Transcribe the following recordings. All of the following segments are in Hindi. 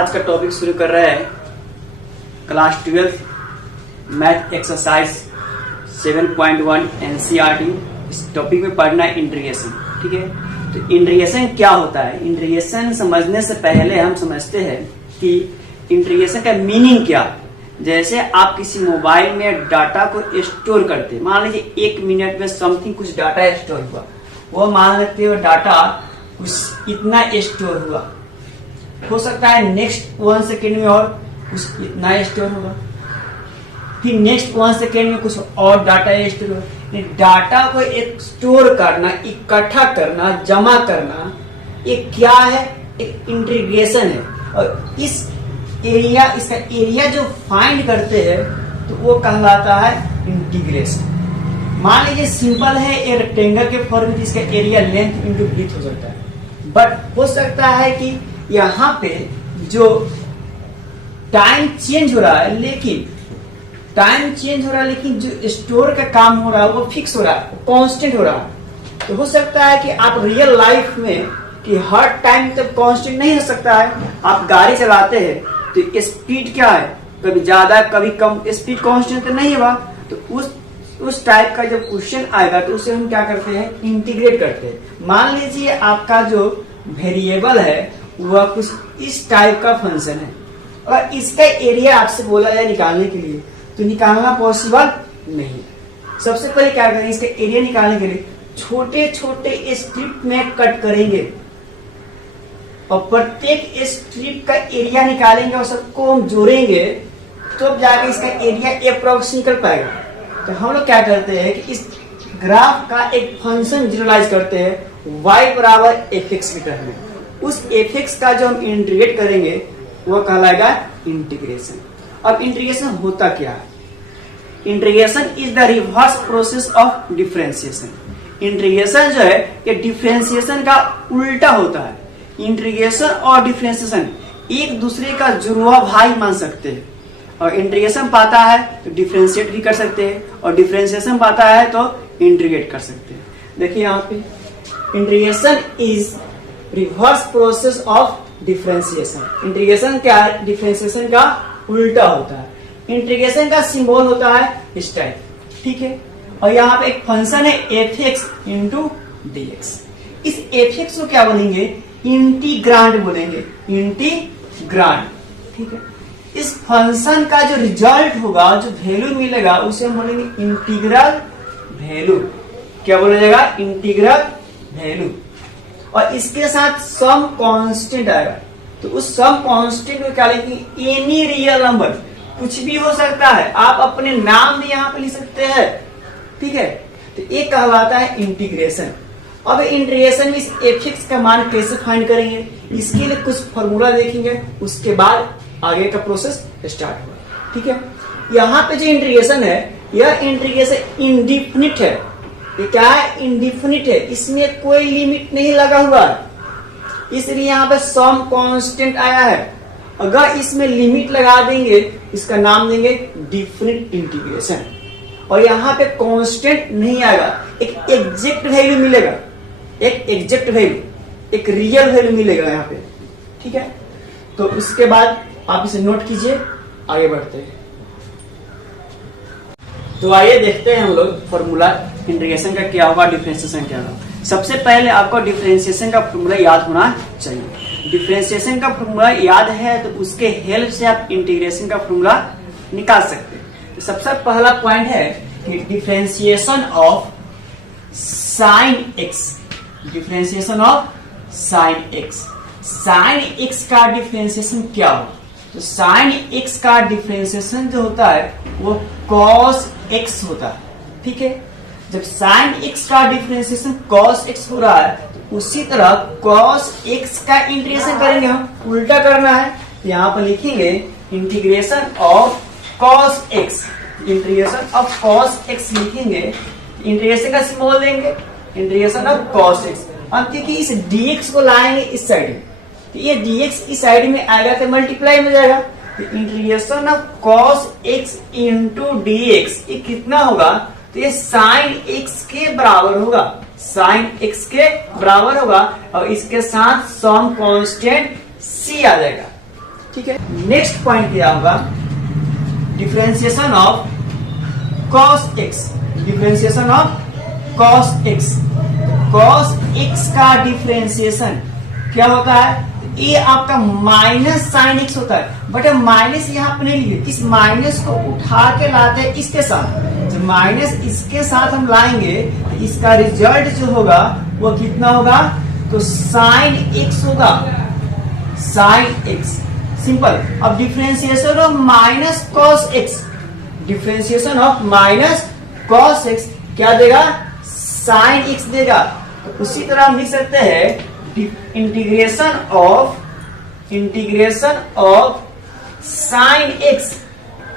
आज का टॉपिक शुरू कर रहे हैं क्लास 12 मैथ एक्सरसाइज 7.1 एनसीईआरटी। इस टॉपिक में पढ़ना है इंटीग्रेशन। ठीक है, तो इंटीग्रेशन क्या होता है? इंटीग्रेशन समझने से पहले हम समझते हैं कि इंटीग्रेशन का मीनिंग क्या है। जैसे आप किसी मोबाइल में डाटा को स्टोर करते हैं, मान लीजिए 1 मिनट में समथिंग कुछ डाटा स्टोर हुआ, वो मान लेते हो डाटा कुछ इतना स्टोर हुआ, हो सकता है नेक्स्ट 1 सेकेंड में और कुछ इतना स्टोर होगा, फिर नेक्स्ट 1 सेकेंड में कुछ और डाटा स्टोर होगा। डाटा को एक स्टोर करना, इकट्ठा करना, जमा करना, एक क्या है? एक इंटीग्रेशन है। और इस एरिया, इसका एरिया जो फाइंड करते हैं तो वो कहलाता है इंटीग्रेशन। मान लीजिए सिंपल है, एक रेक्टेंगल के फॉर्म में इसका एरिया लेंथ इंटू ब्रीथ हो सकता है, बट हो सकता है कि यहाँ पे जो टाइम चेंज हो रहा है, लेकिन जो स्टोर का काम हो रहा है वो फिक्स हो रहा है, कांस्टेंट हो रहा है। तो हो सकता है कि आप रियल लाइफ में कि हर टाइम तक कांस्टेंट नहीं हो सकता है। आप गाड़ी चलाते हैं तो स्पीड क्या है, कभी ज्यादा कभी कम, स्पीड कांस्टेंट तो नहीं हुआ। तो उस टाइप का जब क्वेश्चन आएगा तो उसे हम क्या करते हैं? इंटीग्रेट करते हैं। मान लीजिए आपका जो वेरिएबल है वह कुछ इस टाइप का फंक्शन है और इसका एरिया आपसे बोला जाए निकालने के लिए, तो निकालना पॉसिबल नहीं। सबसे पहले क्या करेंगे? इसका एरिया निकालने के लिए छोटे छोटे स्ट्रिप में कट करेंगे और प्रत्येक स्ट्रिप का एरिया निकालेंगे और सबको हम जोड़ेंगे, तो जाके इसका एरिया अप्रोक्स निकल पाएगा। तो हम लोग क्या करते हैं कि इस ग्राफ का एक फंक्शन जनरलाइज करते हैं y बराबर fx मीटर में। उस fx का जो हम इंटीग्रेट करेंगे वो कहलाएगा इंटीग्रेशन। अब इंटीग्रेशन होता क्या है? Integration is the reverse process of differentiation. Integration जो है ये डिफरेंशिएशन का उल्टा होता है। इंटीग्रेशन और डिफरेंशिएशन एक दूसरे का जुड़वा भाई मान सकते हैं। और इंटीग्रेशन पाता है तो डिफरेंशिएट भी कर सकते हैं, और डिफरेंशिएशन पाता है तो इंटीग्रेट कर सकते हैं। देखिए यहाँ पे integration is reverse process of differentiation. Integration क्या है? डिफरेंशिएशन का उल्टा होता है। इंटीग्रेशन का सिंबल होता है इस टाइप, ठीक है। और यहाँ पे एक फंक्शन है f(x) इंटू dx। इस f(x) को क्या बोलेंगे? इंटीग्रांड बोलेंगे, इंटीग्रांड, ठीक है। इस फंक्शन का जो रिजल्ट होगा, जो वैल्यू मिलेगा, उसे हम बोलेंगे इंटीग्रल वैल्यू। क्या बोला जाएगा? Integral value. और इसके साथ सम कांस्टेंट आएगा, तो उस सम कांस्टेंट को क्या लिखेंगे? एनी रियल नंबर, कुछ भी हो सकता है। आप अपने नाम भी यहाँ पे लिख सकते हैं, ठीक है। तो ये कहलाता है इंटीग्रेशन। अब इंटीग्रेशन में इस f(x) का मान कैसे फाइंड करेंगे, इसके लिए कुछ फॉर्मूला देखेंगे, उसके बाद आगे का प्रोसेस स्टार्ट होगा, ठीक है। यहाँ पे जो इंटीग्रेशन है, यह इंटीग्रेशन इंडिफिनिट है। ये क्या है? इंडिफिनिट है, इसमें कोई लिमिट नहीं लगा हुआ है, इसलिए यहाँ पे सम कांस्टेंट आया है। अगर इसमें लिमिट लगा देंगे, इसका नाम देंगे डिफिनिट इंटीग्रेशन। और यहाँ पे कांस्टेंट नहीं आएगा, एक एग्जैक्ट वैल्यू मिलेगा, एक एग्जैक्ट वैल्यू, एक रियल वैल्यू मिलेगा यहाँ पे, ठीक है। तो उसके बाद आप इसे नोट कीजिए, आगे बढ़ते हैं। तो आइए देखते हैं हम लोग फॉर्मूला इंटीग्रेशन का क्या होगा, डिफरेंशिएशन क्या होगा। सबसे पहले आपको डिफरेंशिएशन का फॉर्मूला याद होना चाहिए। डिफरेंशिएशन का फॉर्मूला याद है तो उसके हेल्प से आप इंटीग्रेशन का फॉर्मूला निकाल सकते हैं। तो सबसे पहला पॉइंट है कि differentiation of sine x, differentiation of sine x. Sine x का डिफरेंशिएशन क्या होगा? तो साइन एक्स का डिफरेंशिएशन जो होता है वो कॉस एक्स होता है, ठीक है। जब साइन एक्स का डिफरेंशिएशन कॉस एक्स हो रहा है तो उसी तरह कॉस एक्स का इंटीग्रेशन करेंगे, हम उल्टा करना है। तो यहाँ पर लिखेंगे integration of cos x, integration of cos x लिखेंगे, इंटीग्रेशन का सिंबल देंगे इंटीग्रेशन ऑफ कॉस एक्स। अब देखिए इस dx को लाएंगे इस साइड में, तो ये dx इस साइड में आएगा तो मल्टीप्लाई हो जाएगा। तो integration of cos x into dx ये कितना होगा? तो ये साइन एक्स के बराबर होगा, साइन एक्स के बराबर होगा। और इसके साथ सम कांस्टेंट c आ जाएगा। ठीक है। नेक्स्ट पॉइंट क्या होगा, differentiation of cos x, differentiation of cos x। cos x का डिफरेंशिएशन क्या होता है, ये आपका माइनस साइन एक्स होता है, बट माइनस यहाँ पे नहीं लिखे, इस माइनस को उठा के लाते हैं इसके साथ। जब माइनस इसके साथ हम लाएंगे तो इसका रिजल्ट जो होगा वो कितना होगा, तो साइन एक्स होगा, साइन एक्स, सिंपल। अब differentiation of minus cos x, differentiation of minus cos x क्या देगा, साइन एक्स देगा। तो उसी तरह हम लिख सकते हैं integration of sine x,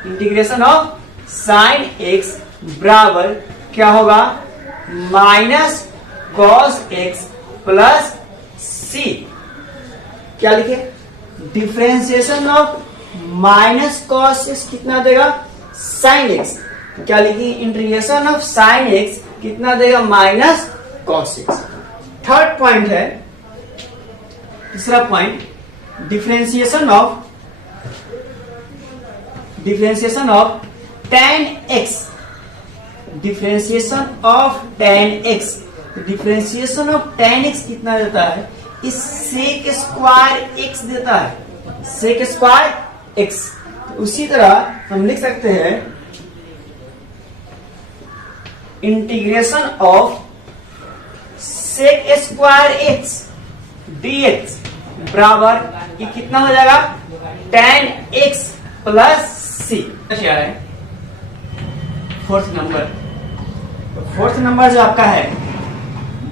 integration of sine x बराबर क्या होगा, माइनस कॉस एक्स प्लस सी। क्या लिखे, differentiation of minus cos x कितना देगा, साइन एक्स। क्या लिखी, इंटीग्रेशन ऑफ साइन एक्स कितना देगा, minus cos x. Third point है, तीसरा point, differentiation of tan x, differentiation of tan x। Differentiation of tan x कितना देता है, इस sec स्क्वायर x देता है, sec स्क्वायर x। उसी तरह हम लिख सकते हैं integration of sec square x dx बराबर ये कितना हो जाएगा, tan x प्लस सी। क्या है फोर्थ नंबर, तो फोर्थ नंबर जो आपका है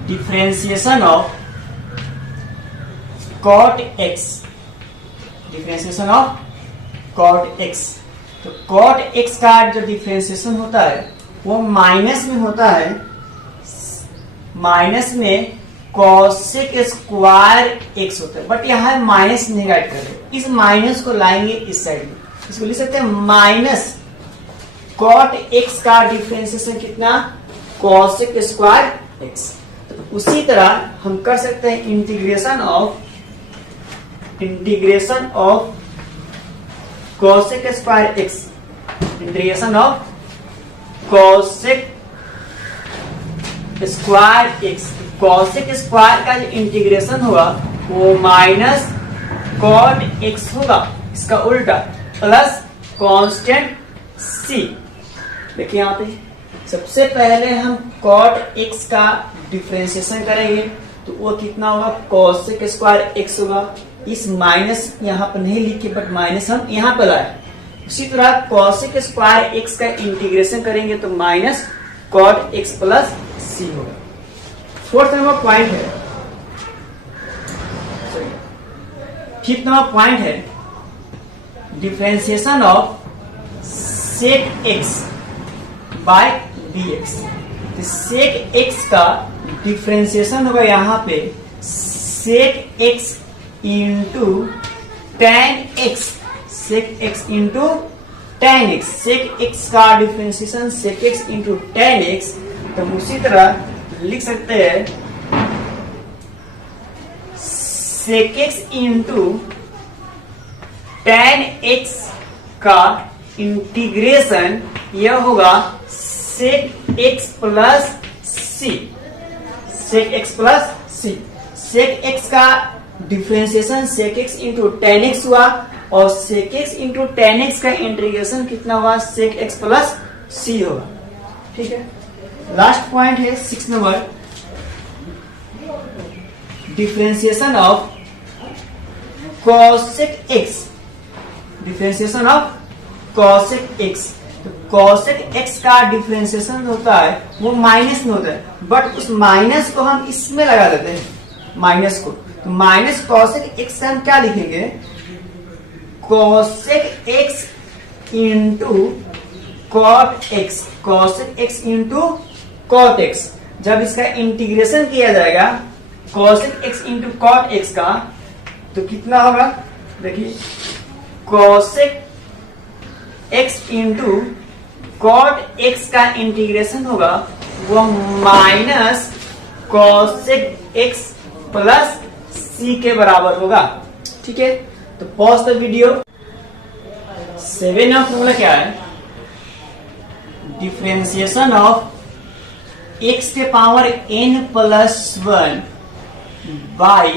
differentiation of cot x, differentiation of cot x। तो cot x का जो डिफरेंशिएशन होता है वो माइनस में होता है, माइनस में cosec स्क्वायर x होता है, बट यहाँ माइनस नहीं राइट कर रहे, इस माइनस को लाएंगे इस साइड में, इसको लिख सकते हैं माइनस cot x का डिफरेंशिएशन कितना, cosec स्क्वायर x। तो उसी तरह हम कर सकते हैं integration of cosec square x, integration of cosec square x। cosec square का जो इंटीग्रेशन होगा वो माइनस cot x होगा, इसका उल्टा, प्लस कांस्टेंट c। देखिए यहाँ पे सबसे पहले हम cot x का डिफरेंशिएशन करेंगे तो वो कितना होगा, cosec स्क्वायर x होगा। इस माइनस यहाँ पर नहीं लिखे बट माइनस हम यहाँ पर लाए। उसी तरह cosec स्क्वायर x का इंटीग्रेशन करेंगे तो minus cot x plus c होगा। फोर्थ नंबर पॉइंट है, फिफ्थ नंबर पॉइंट है differentiation of sec x by dx। तो sec x का डिफरेंशिएशन होगा यहाँ पे sec x into tan x, sec x into tan x, sec x का differentiation sec x into tan x। तो उसी तरह लिख सकते हैं sec x into tan x का इंटीग्रेशन यह होगा sec x plus c, sec x plus c। sec x का differentiation sec x into tan x हुआ और sec x into tan x का इंटीग्रेशन कितना हुआ, sec x प्लस c होगा। ठीक है, लास्ट पॉइंट है six number, differentiation of cosec x, differentiation of cosec x। तो cosec x का डिफरेंशिएशन होता है वो माइनस में होता है, बट उस माइनस को हम इसमें लगा देते हैं, माइनस को। तो माइनस cosec x से हम क्या लिखेंगे, cosec x into cot x, cosec x into cot x। जब इसका इंटीग्रेशन किया जाएगा cosec x into cot x का तो कितना होगा, देखिए cosec x into cot x का इंटीग्रेशन होगा वो minus cosec x plus c के बराबर होगा। ठीक है, तो pause the video. 7 number formula क्या है? डिफरेंशिएशन ऑफ x के power n plus 1 by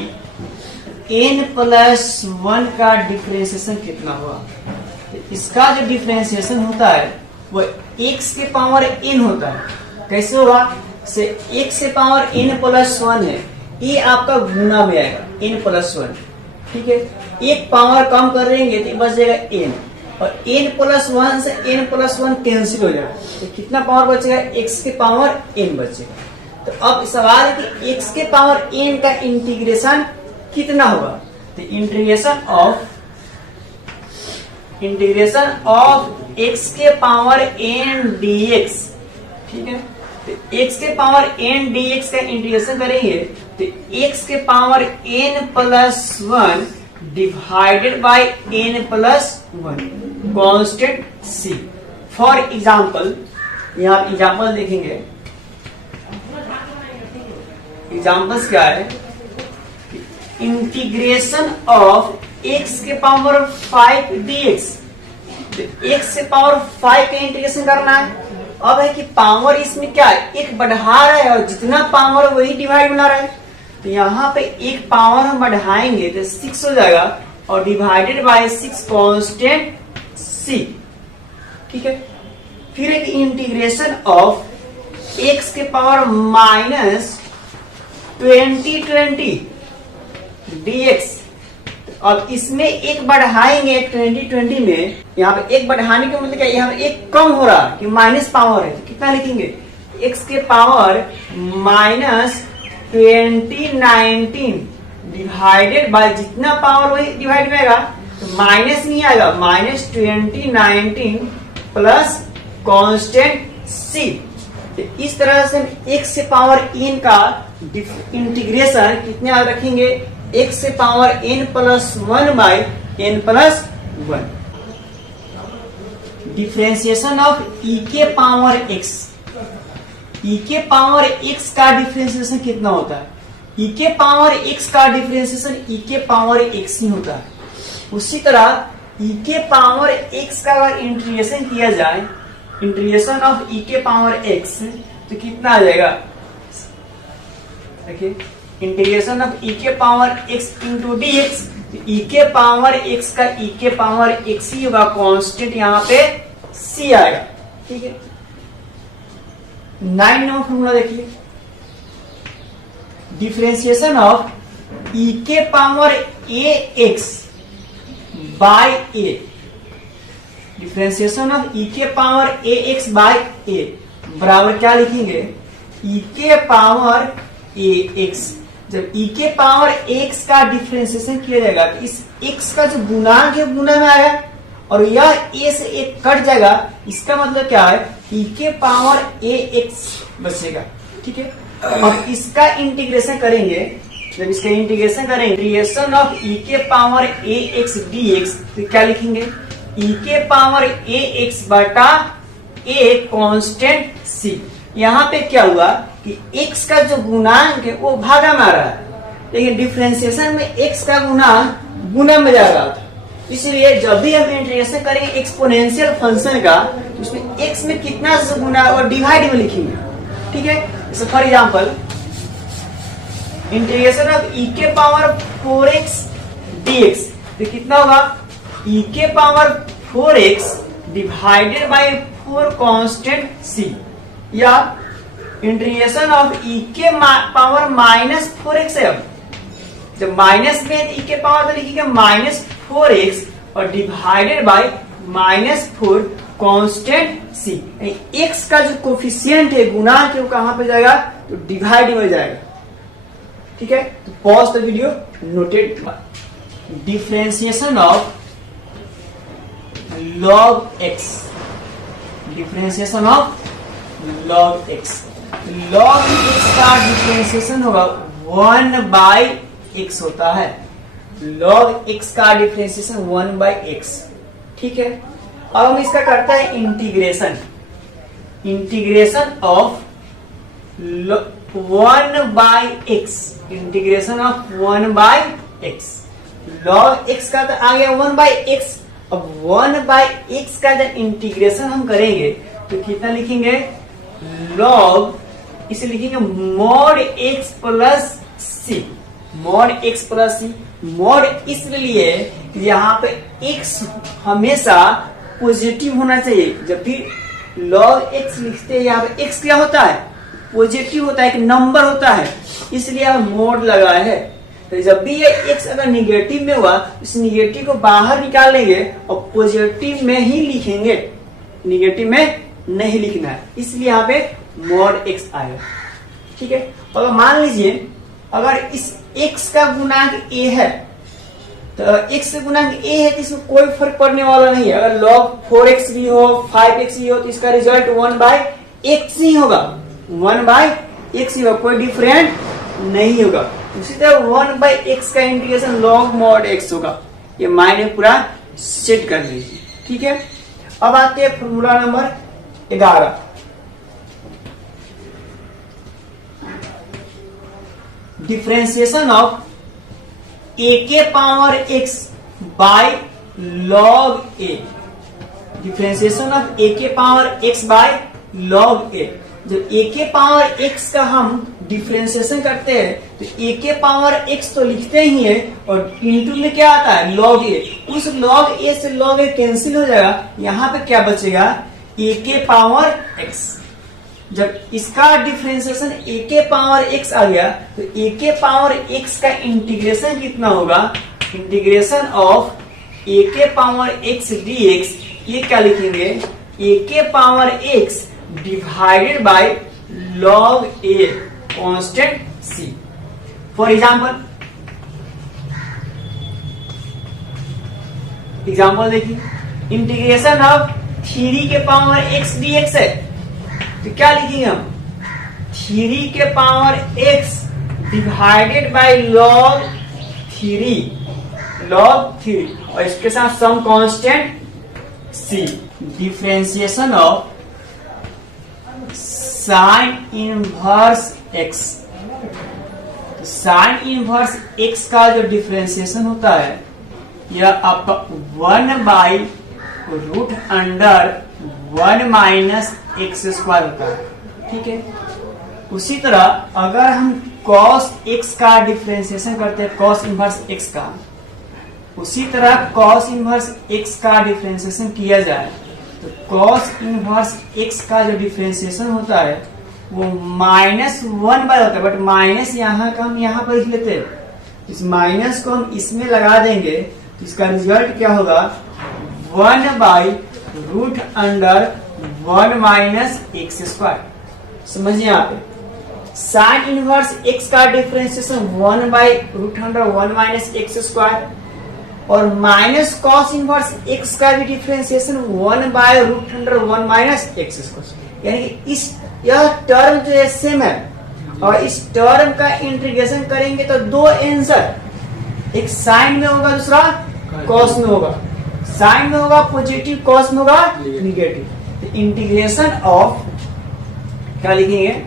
n plus 1 का डिफरेंशिएशन कितना हुआ? इसका जो डिफरेंशिएशन होता है वो x के पावर n होता है। कैसे होगा? से x के पावर n प्लस 1 है, ये आपका गुना में आएगा n प्लस 1। ठीक है, एक पावर कम कर देंगे तो बच जाएगा n, और n प्लस 1 से n प्लस 1 कैंसिल हो जाएगा, तो कितना पावर बचेगा? x के पावर n बचेगा। तो अब सवाल है कि x के पावर n का इंटीग्रेशन कितना होगा? तो इंटीग्रेशन ऑफ x के पावर n dx, ठीक है, तो x के पावर n dx का इंटीग्रेशन करेंगे तो x के power n plus 1 divided by n plus 1 constant c। For example, यहाँ एग्जाम्पल देखेंगे, एग्जाम्पल्स क्या है? इंटीग्रेशन ऑफ x के पावर 5 dx, तो x के पावर 5 का इंटीग्रेशन करना है। अब है कि पावर इसमें क्या है? एक बढ़ा रहा है और जितना पावर वही डिवाइड बना रहा है, तो यहाँ पे एक पावर हम बढ़ाएंगे तो 6 हो जाएगा और डिवाइडेड बाय 6 कांस्टेंट c। ठीक है, फिर एक इंटीग्रेशन ऑफ x के पावर माइनस 20 dx, अब इसमें एक बढ़ाएंगे 20 में, यहाँ पे एक बढ़ाने का मतलब क्या? यहाँ पे एक कम हो रहा कि माइनस पावर है, तो कितना लिखेंगे? x के पावर माइनस 2019 डिवाइडेड बाय जितना पावर वही डिवाइड में आएगा, तो माइनस नहीं आएगा, माइनस 2019 प्लस कांस्टेंट c। तो इस तरह से हम x के पावर n का इंटीग्रेशन कितने याद रखेंगे? x से power n plus 1 by n plus 1। Differentiation of e के पावर x, e के पावर x का डिफरेंशिएशन कितना होता है? e के पावर x का डिफरेंशिएशन e के पावर x ही होता है। उसी तरह e के पावर x का अगर इंटीग्रेशन किया जाए, इंटीग्रेशन ऑफ e के पावर x, तो कितना आ जाएगा? देखिए, इंटीग्रेशन ऑफ e के power x into d x, e के पावर x का e के पावर x ही होगा, कांस्टेंट यहाँ पे c आएगा। ठीक है, 9 नंबर फॉर्मूला देखिए, डिफरेंशिएशन ऑफ e के power ax by a, differentiation of e के पावर ax बाय a बराबर क्या लिखेंगे? e के पावर ax। जब e के पावर x का डिफरेंशिएशन किया जाएगा तो इस x का जो गुणांक है गुना में आएगा और यह a से एक कट जाएगा, इसका मतलब क्या है? e के पावर ax बचेगा। ठीक है, और इसका इंटीग्रेशन करेंगे, जब इसका इंटीग्रेशन करेंगे, इंटीग्रेशन ऑफ e के पावर ax dx, तो क्या लिखेंगे? e के पावर ax बटा a कांस्टेंट c। यहाँ पे क्या हुआ कि x का जो गुणांक है वो भागा में आ रहा है, लेकिन डिफरेंशिएशन में x का गुणांक गुना में जा रहा था, इसलिए जब भी हम इंटीग्रेशन करेंगे एक्सपोनेंशियल फंक्शन का, तो उसमें x में कितना गुना और डिवाइड में लिखेंगे। ठीक है, जैसे for example integration of e के पावर 4x dx, तो कितना होगा? e के power 4x divided by 4 constant c, या इंटीग्रेशन ऑफ e के पावर माइनस 4x है। अब जब माइनस में e के पावर तो लिखिएगा माइनस 4x और divided by minus 4 constant c। x का जो कोफिशिएंट है, गुणांक है, वो कहां पे जाएगा? तो डिवाइड में जाएगा। ठीक है, तो pause the video, noted. Differentiation of log x, differentiation of log x, log x का डिफरेंशिएशन होगा 1 बाई x होता है, log x का डिफरेंशिएशन 1 बाई x। ठीक है, अब हम इसका करते हैं integration, integration of 1 by x, integration of 1 by x। Log x का तो आ गया 1/x। अब 1/x का जब इंटीग्रेशन हम करेंगे तो कितना लिखेंगे, लॉग, इसे लिखेंगे मॉड x प्लस सी, मॉड x प्लस सी। मॉड इसलिए यहाँ पे x हमेशा पॉजिटिव होना चाहिए। जब भी लॉग x लिखते हैं यहाँ पे x क्या होता है, पॉजिटिव होता है, एक नंबर होता है, इसलिए यहाँ मोड लगा है। तो जब भी ये x अगर निगेटिव में हुआ, इस निगेटिव को बाहर निकाल लेंगे और पॉजिटिव में ही लिखेंगे, निगेटिव में नहीं लिखना है, इसलिए यहाँ पे मॉड x आएगा। ठीक है। अगर मान लीजिए अगर इस x का गुणांक a है, तो x का गुणांक a है तो इसमें कोई फर्क पड़ने वाला नहीं है। अगर log 4x भी हो 5x भी हो तो इसका रिजल्ट 1/x ही होगा, 1/x ही होगा, कोई डिफरेंट नहीं होगा। उसी तरह 1/x का इंटीग्रेशन log mod x होगा। ये मायने पूरा सेट कर लीजिए। ठीक है। अब आते हैं formula number 11। Differentiation of a के power x by log a, differentiation of a के power x by log a। जब a के पावर x का हम डिफरेंशिएशन करते हैं तो a के पावर x तो लिखते ही है और इंटू में क्या आता है, log a। उस log a से log a कैंसिल हो जाएगा, यहाँ पे क्या बचेगा, a के पावर x। जब इसका डिफरेंशिएशन a के पावर x आ गया तो a के पावर x का इंटीग्रेशन कितना होगा, इंटीग्रेशन ऑफ a के पावर x dx, ये क्या लिखेंगे, a के power x divided by log a constant c। For example देखिए, इंटीग्रेशन ऑफ 3 के पावर x dx है, तो क्या लिखेंगे हम, 3 के power x divided by log 3 और इसके साथ some constant c। Differentiation of sine inverse x, तो साइन इनवर्स x का जो डिफरेंशिएशन होता है यह आपका 1/√1 माइनस x स्क्वायर होता है। ठीक है। उसी तरह अगर हम cos x का डिफरेंशिएशन करते हैं, cos इनवर्स x का, उसी तरह cos इनवर्स x का डिफरेंशिएशन किया जाए तो cos इनवर्स x का जो डिफरेंशिएशन होता है वो -1 होता है, बट माइनस यहाँ का हम यहाँ पर लिख लेते हैं, इस माइनस को हम इसमें लगा देंगे तो इसका रिजल्ट क्या होगा, 1/√1 माइनस x स्क्वायर। समझिए यहाँ पे साइन इनवर्स x का डिफरेंशिएशन 1/√1 माइनस x स्क्वायर और माइनस कॉस इनवर्स x का भी डिफरेंशिएशन 1/√1 माइनस x स्क्वायर। यानी कि इस यह टर्म जो है सेम है और इस टर्म का इंटीग्रेशन करेंगे तो दो आंसर, एक साइन में होगा दूसरा कॉस में होगा, साइन में होगा पॉजिटिव, कॉस में होगा निगेटिव। तो इंटीग्रेशन ऑफ क्या लिखेंगे,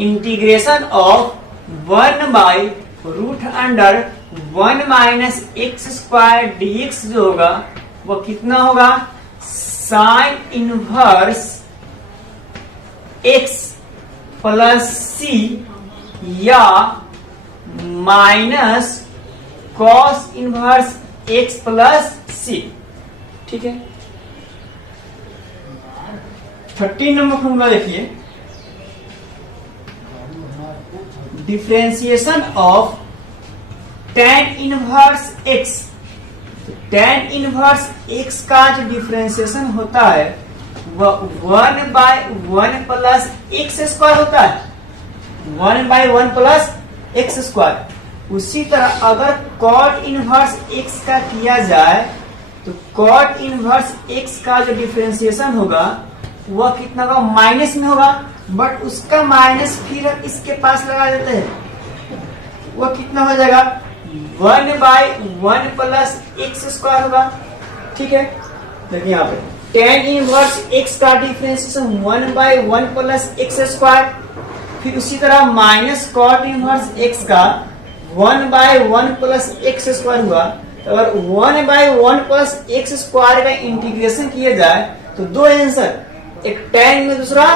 integration of 1/√1 minus x square dx जो होगा वो कितना होगा, sign inverse x plus c या minus cos inverse x plus c। ठीक है। 13 नंबर फॉर्मूला देखिए, differentiation of tan inverse x। tan inverse x का जो डिफरेंशिएशन होता है वह 1/1 प्लस x स्क्वायर होता है, 1/1 प्लस x स्क्वायर। उसी तरह अगर cot इनवर्स x का किया जाए तो cot इनवर्स x का जो डिफरेंशिएशन होगा वह कितना होगा, माइनस में होगा, बट उसका माइनस फिर इसके पास लगा देते हैं, वह कितना हो जाएगा, 1/1 प्लस x स्क्वायर होगा। ठीक है। देखिए यहाँ पे tan इनवर्स x का डिफरेंशिएशन 1/1 प्लस x स्क्वायर, फिर उसी तरह माइनस cot इनवर्स x का 1/1 प्लस एक्स स्क्वायर हुआ। तो अगर 1/1 प्लस एक्स स्क्वायर का इंटीग्रेशन किया जाए तो दो आंसर, एक tan में दूसरा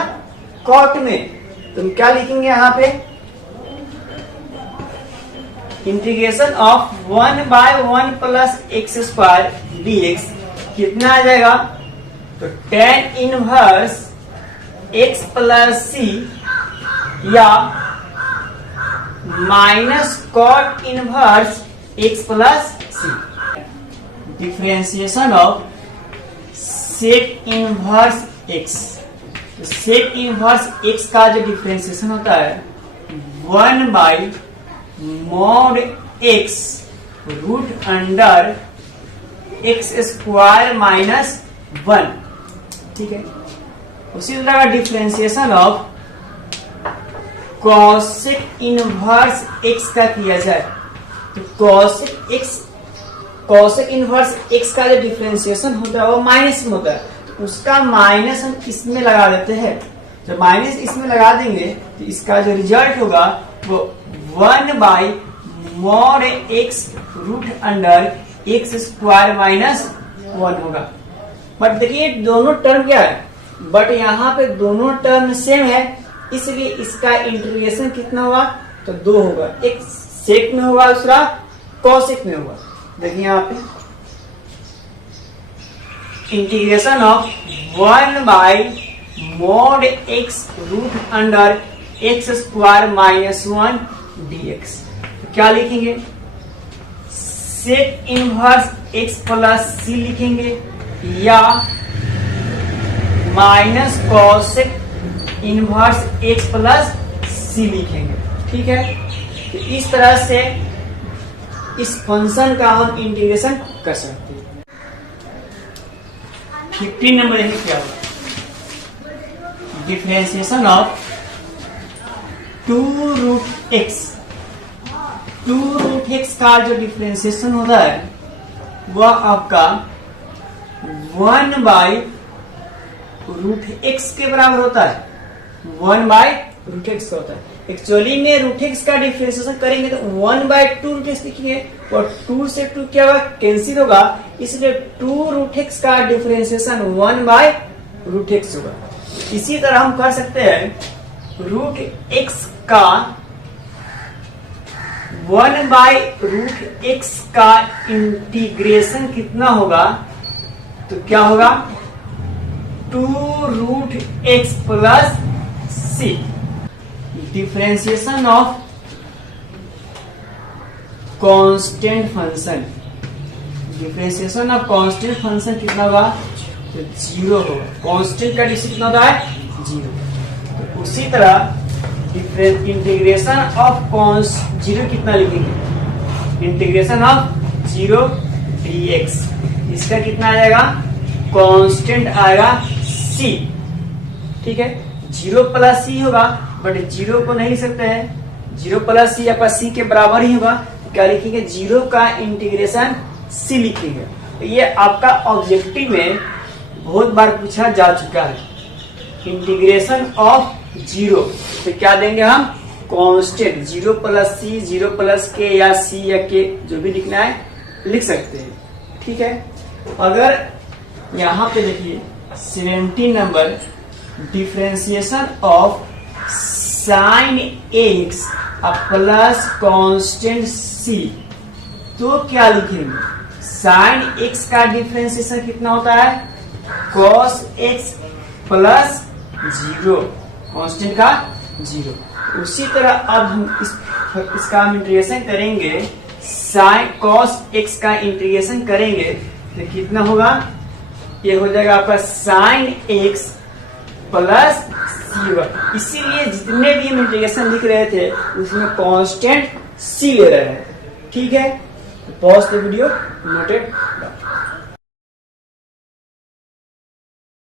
cot में। तो हम क्या लिखेंगे यहाँ पे, integration of 1/1 plus x square dx कितना आ जाएगा, तो tan inverse x plus c या minus cot inverse x plus c. Differentiation of sec inverse x, तो सेक इनवर्स x का जो डिफरेंशिएशन होता है 1/mod x root under x square minus 1। ठीक है, उसी तरह का differentiation of cosec inverse x का किया जाए तो कॉसेक इनवर्स x का जो डिफरेंशिएशन होता है वो माइनस में होता है, तो उसका माइनस हम इसमें लगा देते हैं। जब माइनस इसमें लगा देंगे तो इसका जो रिजल्ट होगा वो 1/mod x root under x square minus 1 होगा। बट देखिए दोनों टर्म क्या है, बट यहाँ पे दोनों टर्म सेम है, इसलिए इसका इंटीग्रेशन कितना होगा, तो 2 होगा। एक सेक में होगा, दूसरा कॉसेक में होगा। देखिए यहाँ पे integration of 1/mod x root under x square minus 1 dx। तो क्या लिखेंगे, sec inverse x plus C लिखेंगे या minus cosec inverse x plus C लिखेंगे। ठीक है, तो इस तरह से इस फंक्शन का हम इंटीग्रेशन कर सकते हैं। 15 नंबर देखिए क्या होगा, डिफरेंशिएशन ऑफ 2√x। 2√x का जो डिफरेंशिएशन होता है वह आपका 1/√x के बराबर होता है। 1/√x होता है। एक्चुअली में √x का डिफरेंशिएशन करेंगे तो 1/2√x लिखेंगे और 2 से 2 क्या होगा, कैंसिल होगा, इसलिए 2√x का डिफरेंशिएशन 1/√x होगा। इसी तरह हम कर सकते हैं √x का 1/√x का इंटीग्रेशन कितना होगा, तो क्या होगा 2√x plus c. Differentiation of constant function, differentiation of constant function कितना होगा, तो 0 होगा। कांस्टेंट का डिफरेंस कितना होता है, 0। तो उसी तरह इंटीग्रेशन ऑफ कॉन्स 0 कितना लिखेंगे, इंटीग्रेशन ऑफ 0 dx, इसका कितना आ जाएगा, कांस्टेंट आएगा c। ठीक है, 0 प्लस सी होगा, बट 0 को नहीं लिख सकते हैं, 0 प्लस सी या सी के बराबर ही होगा। क्या लिखेंगे, 0 का इंटीग्रेशन c लिखेंगे। तो ये आपका ऑब्जेक्टिव में बहुत बार पूछा जा चुका है। इंटीग्रेशन ऑफ 0 तो क्या देंगे हम, कांस्टेंट 0 प्लस सी, 0 प्लस के या सी या के जो भी लिखना है लिख सकते हैं। ठीक है, अगर यहाँ पे देखिए 17 number, differentiation of sign x plus constant c, तो क्या लिखेंगे, साइन x का डिफरेंशिएशन कितना होता है, cos x प्लस 0, कांस्टेंट का 0। उसी तरह अब हम इसका हम इंटीग्रेशन करेंगे, साइन cos x का इंटीग्रेशन करेंगे तो कितना होगा, ये हो जाएगा आपका साइन x प्लस c होगा। इसीलिए जितने भी हम इंटीग्रेशन लिख रहे थे उसमें कांस्टेंट c ले रहे हैं। ठीक है, पॉज द वीडियो, नोटेड।